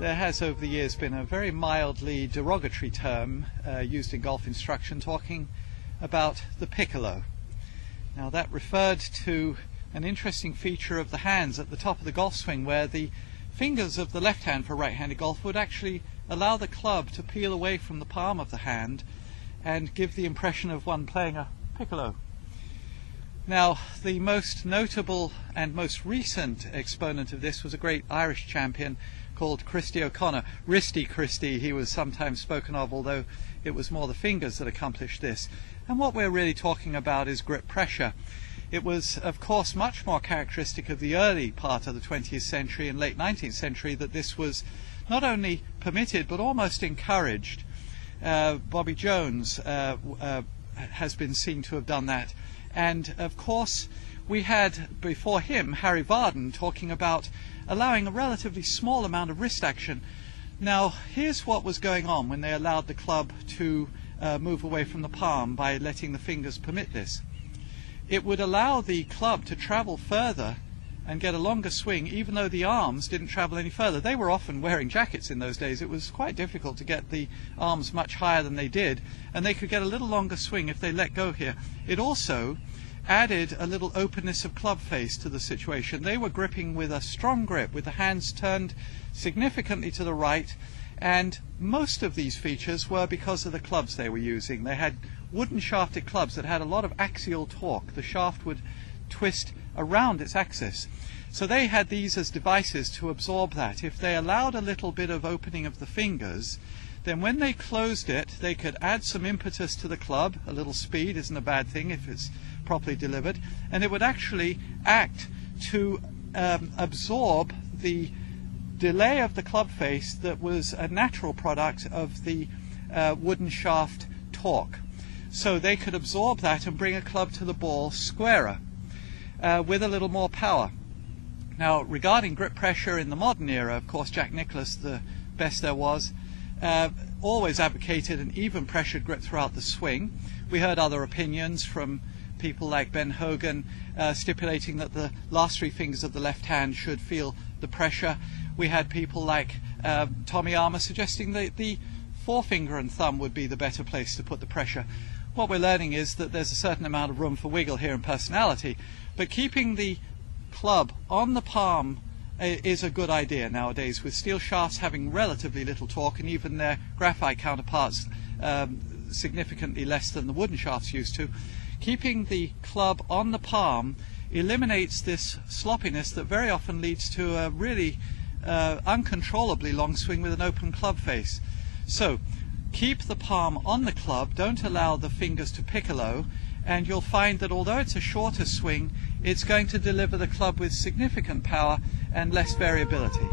There has over the years been a very mildly derogatory term used in golf instruction talking about the piccolo. Now that referred to an interesting feature of the hands at the top of the golf swing where the fingers of the left hand for right-handed golf would actually allow the club to peel away from the palm of the hand and give the impression of one playing a piccolo. Now, the most notable and most recent exponent of this was a great Irish champion called Christy O'Connor. Wristy Christy, he was sometimes spoken of, although it was more the fingers that accomplished this. And what we're really talking about is grip pressure. It was, of course, much more characteristic of the early part of the 20th century and late 19th century that this was not only permitted but almost encouraged. Bobby Jones has been seen to have done that. And, of course, we had before him Harry Vardon talking about allowing a relatively small amount of wrist action. Now, here's what was going on when they allowed the club to move away from the palm by letting the fingers permit this. It would allow the club to travel further and get a longer swing, even though the arms didn't travel any further. They were often wearing jackets in those days. It was quite difficult to get the arms much higher than they did, and they could get a little longer swing if they let go here. It also added a little openness of club face to the situation. They were gripping with a strong grip, with the hands turned significantly to the right, and most of these features were because of the clubs they were using. They had wooden shafted clubs that had a lot of axial torque. The shaft would twist around its axis. So they had these as devices to absorb that. If they allowed a little bit of opening of the fingers, then when they closed it, they could add some impetus to the club. A little speed isn't a bad thing if it's properly delivered, and it would actually act to absorb the delay of the club face that was a natural product of the wooden shaft torque. So they could absorb that and bring a club to the ball squarer with a little more power. Now, regarding grip pressure in the modern era, of course, Jack Nicklaus, the best there was, always advocated an even pressured grip throughout the swing. We heard other opinions from people like Ben Hogan stipulating that the last three fingers of the left hand should feel the pressure. We had people like Tommy Armour suggesting that the forefinger and thumb would be the better place to put the pressure. What we're learning is that there's a certain amount of room for wiggle here in personality, but keeping the club on the palm is a good idea nowadays, with steel shafts having relatively little torque and even their graphite counterparts significantly less than the wooden shafts used to. Keeping the club on the palm eliminates this sloppiness that very often leads to a really uncontrollably long swing with an open club face. So keep the palm on the club, don't allow the fingers to piccolo, and you'll find that although it's a shorter swing, it's going to deliver the club with significant power and less variability.